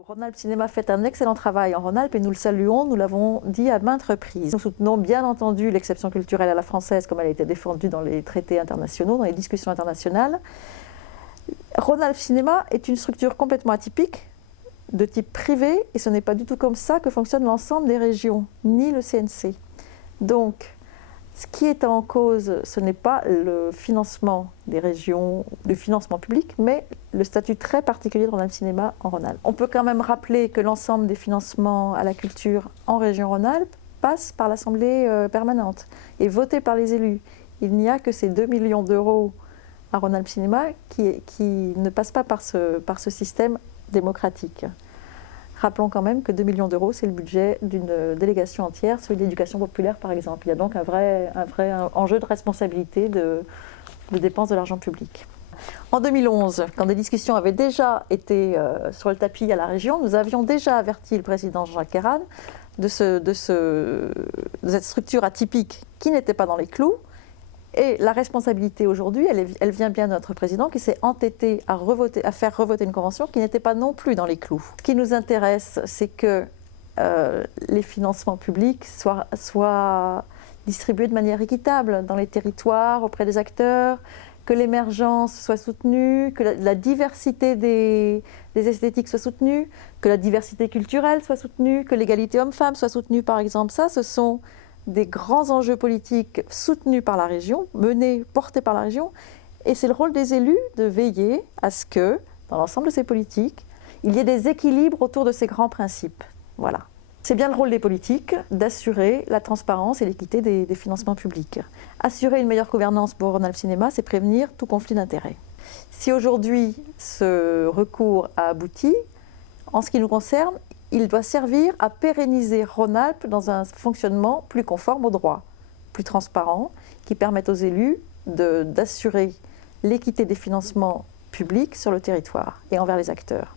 Rhône-Alpes Cinéma fait un excellent travail en Rhône-Alpes et nous le saluons, nous l'avons dit à maintes reprises. Nous soutenons bien entendu l'exception culturelle à la française comme elle a été défendue dans les traités internationaux, dans les discussions internationales. Rhône-Alpes Cinéma est une structure complètement atypique, de type privé, et ce n'est pas du tout comme ça que fonctionne l'ensemble des régions, ni le CNC. Donc, ce qui est en cause, ce n'est pas le financement des régions, le financement public, mais le statut très particulier de Rhône-Alpes Cinéma en Rhône-Alpes. On peut quand même rappeler que l'ensemble des financements à la culture en région Rhône-Alpes passe par l'Assemblée permanente et voté par les élus. Il n'y a que ces 2 millions d'euros à Rhône-Alpes Cinéma qui ne passent pas par ce système démocratique. Rappelons quand même que 2 millions d'euros, c'est le budget d'une délégation entière sur l'éducation populaire, par exemple. Il y a donc un vrai enjeu de responsabilité de dépenses de l'argent public. En 2011, quand des discussions avaient déjà été sur le tapis à la région, nous avions déjà averti le président Jean-Jacques Ayrault de cette structure atypique qui n'était pas dans les clous. Et la responsabilité aujourd'hui, elle vient bien de notre président qui s'est entêté à faire revoter une convention qui n'était pas non plus dans les clous. Ce qui nous intéresse, c'est que les financements publics soient distribués de manière équitable dans les territoires, auprès des acteurs, que l'émergence soit soutenue, que la diversité des esthétiques soit soutenue, que la diversité culturelle soit soutenue, que l'égalité homme-femme soit soutenue, par exemple. Ça, ce sont des grands enjeux politiques soutenus par la région, portés par la région, et c'est le rôle des élus de veiller à ce que, dans l'ensemble de ces politiques, il y ait des équilibres autour de ces grands principes. Voilà. C'est bien le rôle des politiques d'assurer la transparence et l'équité des financements publics. Assurer une meilleure gouvernance pour Rhône-Alpes Cinéma, c'est prévenir tout conflit d'intérêts. Si aujourd'hui ce recours a abouti, en ce qui nous concerne, il doit servir à pérenniser Rhône-Alpes dans un fonctionnement plus conforme au droit, plus transparent, qui permette aux élus d'assurer l'équité des financements publics sur le territoire et envers les acteurs.